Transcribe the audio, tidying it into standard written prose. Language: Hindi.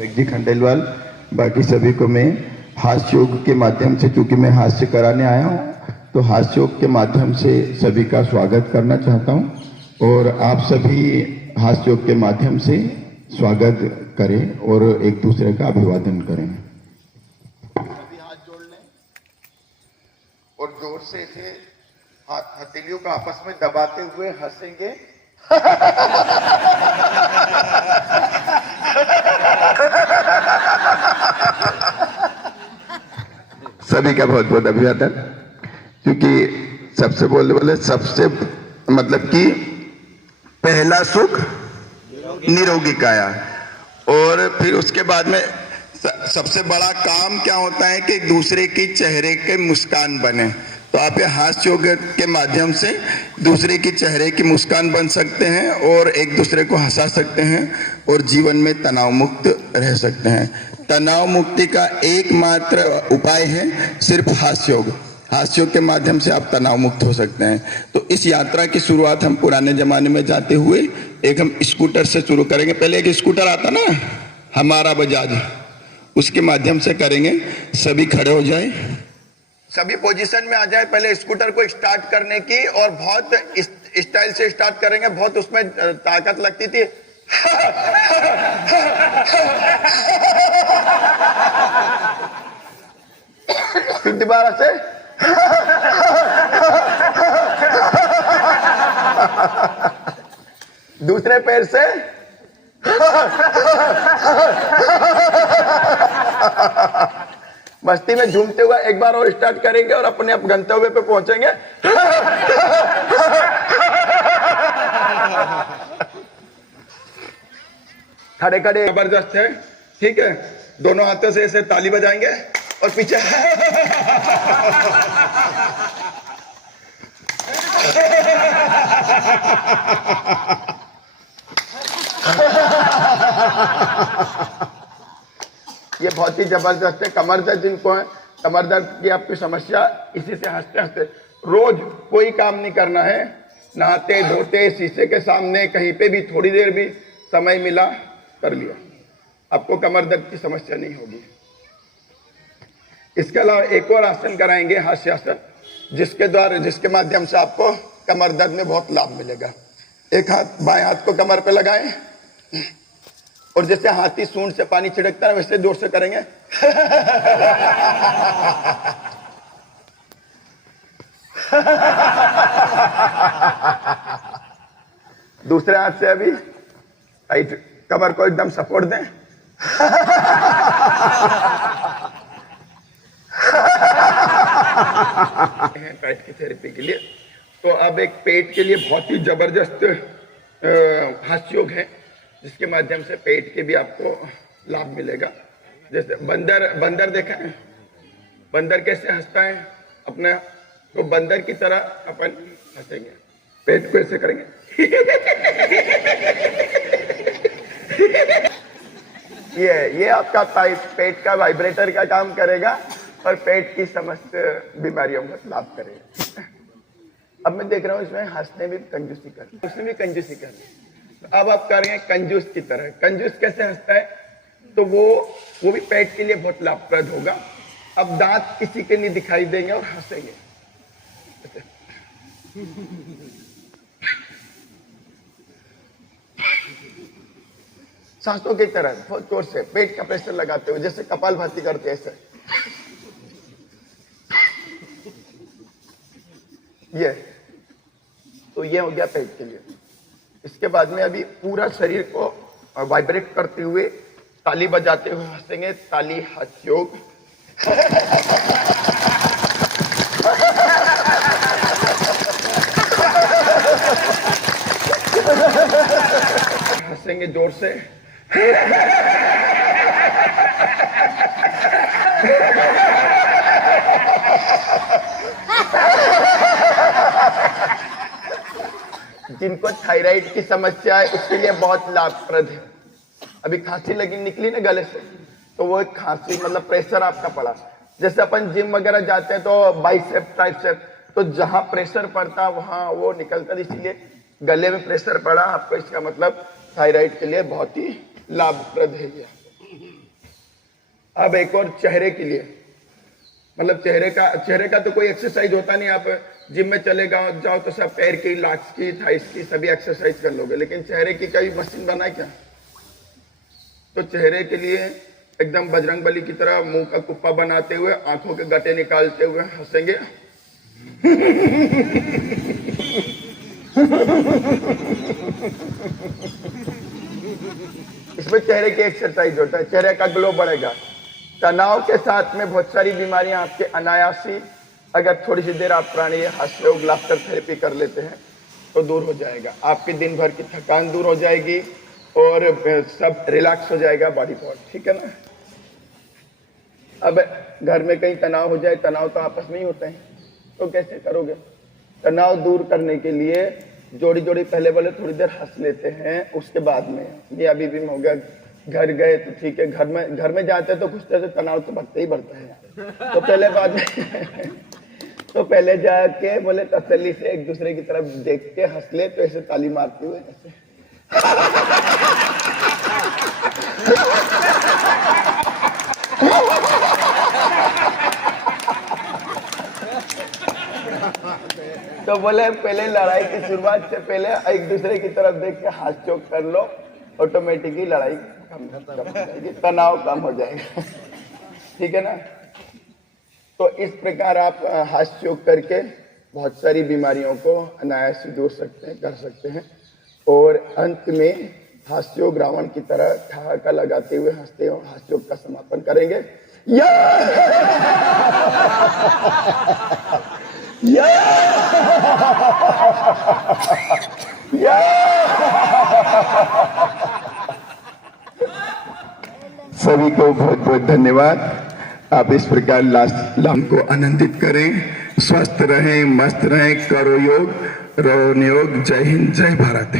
विवेक जी खंडेलवाल, बाकी सभी को मैं हास्य योग के माध्यम से, चूंकि मैं हास्य कराने आया हूँ, तो हास्य योग के माध्यम से सभी का स्वागत करना चाहता हूँ और आप सभी हास्य योग के माध्यम से स्वागत करें और एक दूसरे का अभिवादन करें। सभी हाथ जोड़ लें और जोर से इसे हथेलियों का आपस में दबाते हुए हंसेंगे। सभी का बहुत बहुत अभिवादन। क्योंकि सबसे बोले सबसे मतलब कि पहला सुख निरोगी काया, और फिर उसके बाद में सबसे बड़ा काम क्या होता है कि दूसरे की चेहरे के मुस्कान बने। तो आप ये हास्य योग के माध्यम से दूसरे की चेहरे की मुस्कान बन सकते हैं और एक दूसरे को हंसा सकते हैं और जीवन में तनाव मुक्त रह सकते हैं। तनाव मुक्ति का एकमात्र उपाय है सिर्फ हास्य योग। हास्य योग के माध्यम से आप तनाव मुक्त हो सकते हैं। तो इस यात्रा की शुरुआत हम पुराने जमाने में जाते हुए एक हम स्कूटर से शुरू करेंगे। पहले एक स्कूटर आता ना हमारा बजाज, उसके माध्यम से करेंगे। सभी खड़े हो जाए, सभी पोजीशन में आ जाए। पहले स्कूटर को स्टार्ट करने की, और बहुत स्टाइल से स्टार्ट करेंगे। बहुत उसमें ताकत लगती थी। दोबारा से दूसरे पैर से मस्ती में झूमते हुए एक बार और स्टार्ट करेंगे और अपने गंतव्य पे पहुंचेंगे। खड़े खड़े जबरदस्त है, ठीक है। दोनों हाथों से ऐसे ताली बजाएंगे और पीछे ये बहुत ही जबरदस्त है। कमर दर्द जिनको है, कमर दर्द की आपकी समस्या, इसी से हंसते हंसते रोज कोई काम नहीं करना है। नहाते धोते शीशे के सामने कहीं पे भी थोड़ी देर भी समय मिला कर लिया, आपको कमर दर्द की समस्या नहीं होगी। इसके अलावा एक और आसन कराएंगे, हास्यासन, जिसके माध्यम से आपको कमर दर्द में बहुत लाभ मिलेगा। एक हाथ बाएं हाथ को कमर पे लगाएं और जैसे हाथी सूंड से पानी छिड़कता है वैसे जोर से करेंगे। दूसरे हाथ से अभी टाइट कमर को एकदम सपोर्ट दें। पेट की थेरेपी के लिए तो अब एक पेट के लिए बहुत ही जबरदस्त हास्य योग है, जिसके माध्यम से पेट के भी आपको लाभ मिलेगा। जैसे बंदर देखा है, बंदर कैसे हंसता है अपना, तो बंदर की तरह अपन हंसेंगे, पेट को ऐसे करेंगे। ये आपका पेट का वाइब्रेटर का काम करेगा और पेट की समस्त बीमारियों का लाभ करेगा। अब मैं देख रहा हूँ इसमें हंसने में कंजूसी कर, उसमें भी कंजूसी कर। तो अब आप करेंगे कंजूस की तरह। कंजूस कैसे हंसता है, तो वो भी पेट के लिए बहुत लाभप्रद होगा। अब दांत किसी के नहीं दिखाई देंगे और हंसेंगे। सांसों की तरह बहुत जोर से पेट का प्रेशर लगाते हुए, जैसे कपालभाति करते हैं ऐसे। ये हो गया पेट के लिए। इसके बाद में अभी पूरा शरीर को वाइब्रेट करते हुए ताली बजाते हुए हंसेंगे। ताली हास्य योग। हंसेंगे जोर से। जिनको थायराइड की समस्या है उसके लिए बहुत लाभप्रद है। अभी खांसी लगी निकली ना गले से, तो वो खांसी मतलब प्रेशर आपका पड़ा। जैसे अपन जिम वगैरह जाते हैं तो बाइसेप ट्राइसेप, तो जहां प्रेशर पड़ता वहां वो निकलता, इसीलिए गले में प्रेशर पड़ा आपको, इसका मतलब थायराइड के लिए बहुत ही लाभप्रद है ये। अब एक और चेहरे के लिए, मतलब चेहरे का तो कोई एक्सरसाइज होता नहीं। आप जिम में चले जाओ तो सब पैर की, लाट्स की, थाइस की सभी एक्सरसाइज कर लोगे, लेकिन चेहरे की कई मशीन बनाए क्या? तो चेहरे के लिए एकदम बजरंगबली की तरह मुंह का कुप्पा बनाते हुए, आंखों के गटे निकालते हुए हंसेंगे। इसमें चेहरे की एक्सरसाइज होता है, चेहरे का ग्लो बढ़ेगा। तनाव के साथ में बहुत सारी बीमारियां आपके अनायासी, अगर थोड़ी सी देर आप प्राणायाम, हास्य योग, लाफ्टर थेरेपी कर लेते हैं तो दूर हो जाएगा। आपकी दिन भर की थकान दूर हो जाएगी और सब रिलैक्स हो जाएगा बॉडी पार्ट, ठीक है ना। अब घर में कहीं तनाव हो जाए, तनाव तो आपस में ही होते हैं, तो कैसे करोगे? तनाव दूर करने के लिए जोड़ी जोड़ी पहले बोले थोड़ी देर हंस लेते हैं, उसके बाद में ये अभी भी हो गया, घर गए तो ठीक है, घर में जाते तो कुछ तरह से तनाव तो बढ़ते ही बढ़ता है। तो पहले बाद में तो पहले जाके बोले तसल्ली से एक दूसरे की तरफ देख के हंस ले, तो ऐसे ताली मारते हुए ऐसे तो बोले पहले लड़ाई की शुरुआत से पहले एक दूसरे की तरफ देख के हाथ चोक कर लो, ऑटोमेटिकली लड़ाई कम हो जाएगी, तनाव कम हो जाएगा, ठीक है ना। तो इस प्रकार आप हाथ चोक करके बहुत सारी बीमारियों को अनायास दूर कर सकते हैं। और अंत में हास्य योग रावण की तरह ठहाका लगाते हुए हंसते हो हास्य योग का समापन करेंगे। सभी को बहुत बहुत धन्यवाद। आप इस प्रकार लाभ को आनंदित करें, स्वस्थ रहें, मस्त रहें, करो योग, रहो नियोग। जय हिंद, जय भारत।